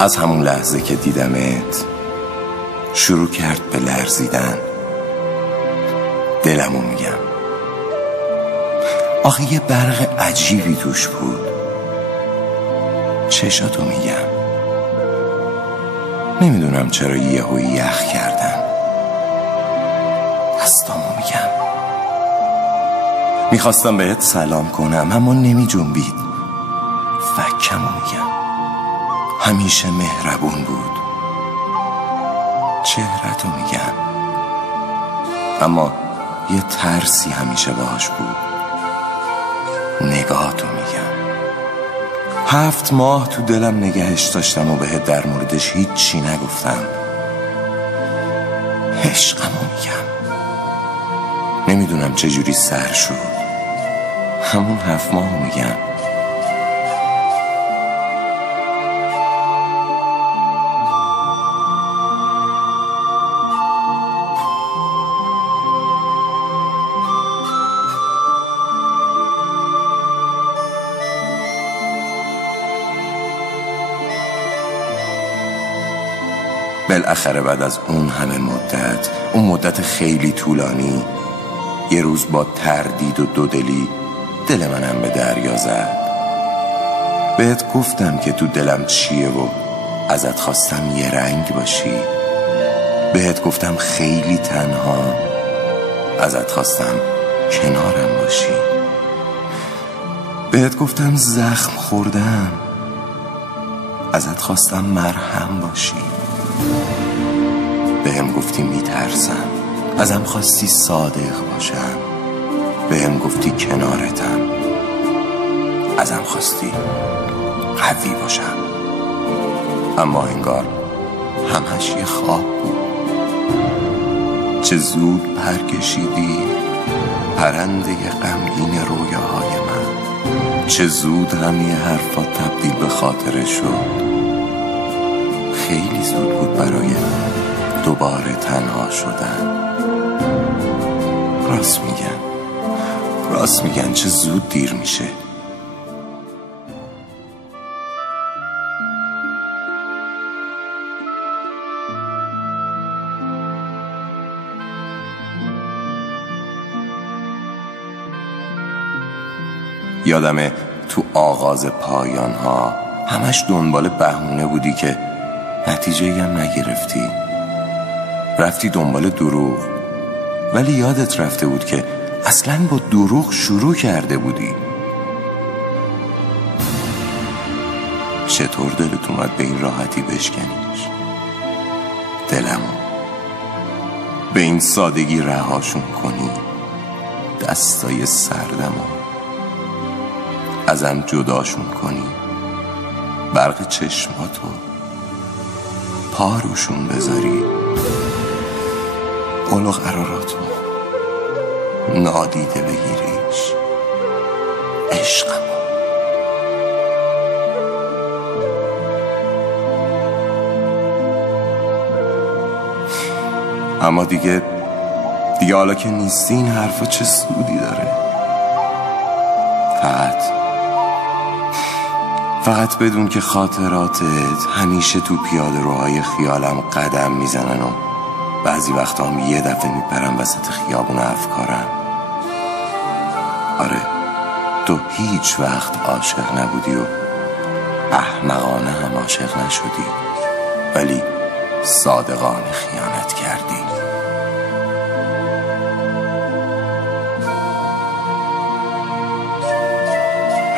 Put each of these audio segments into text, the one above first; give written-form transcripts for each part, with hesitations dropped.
از همون لحظه که دیدمت شروع کرد به لرزیدن. دلمو میگم، آخه یه برق عجیبی توش بود. چشاتو میگم، نمیدونم چرا یهو یخ کردن. دستامو میگم، میخواستم بهت سلام کنم اما نمی جنبید. فکمو میگم، همیشه مهربون بود. چهرتو میگم، اما یه ترسی همیشه باهاش بود. نگاهتو میگم، 7 ماه تو دلم نگهش داشتم و بهت در موردش هیچی نگفتم. عشقمو میگم، نمیدونم چجوری سر شد. همون 7 ماهو میگم. بالاخره بعد از اون همه مدت، اون مدت خیلی طولانی، یه روز با تردید و دودلی دل منم به دریا زد. بهت گفتم که تو دلم چیه و ازت خواستم یه رنگ باشی. بهت گفتم خیلی تنها، ازت خواستم کنارم باشی. بهت گفتم زخم خوردم، ازت خواستم مرهم باشی. بهم گفتی میترسم، ازم خواستی صادق باشم. بهم گفتی کنارتم، ازم خواستی قوی باشم. اما انگار همش یه خواب بود. چه زود پر کشیدی پرنده غمگین رویاهای من. چه زود همه حرفات تبدیل به خاطره شد. خیلی زود بود برای دوباره تنها شدن. راست میگن چه زود دیر میشه. یادمه تو آغاز پایان ها همش دنبال بهونه بودی که نتیجه هم نگرفتی. رفتی دنبال دروغ، ولی یادت رفته بود که اصلاً با دروغ شروع کرده بودی. چطور دلت اومد به این راحتی بشکنیش؟ دلمو به این سادگی رهاشون کنی. دستای سردمو ازم جداشون کنی. برق چشماتو پاروشون بذاری. قول و قراراتو نادیده بگیریش. عشقم اما دیگه حالا که نیستی این حرفا چه سودی داره؟ فقط بدون که خاطراتت همیشه تو پیاده روهای خیالم قدم میزنن و بعضی وقتا هم یه دفعه میپرم وسط خیابون افکارم. آره، تو هیچ وقت عاشق نبودی و احمقانه هم عاشق نشدی، ولی صادقانه خیانت کردی.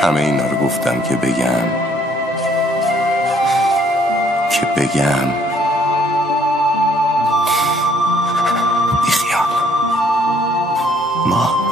همه اینا رو گفتم که بگم بیخیال. ما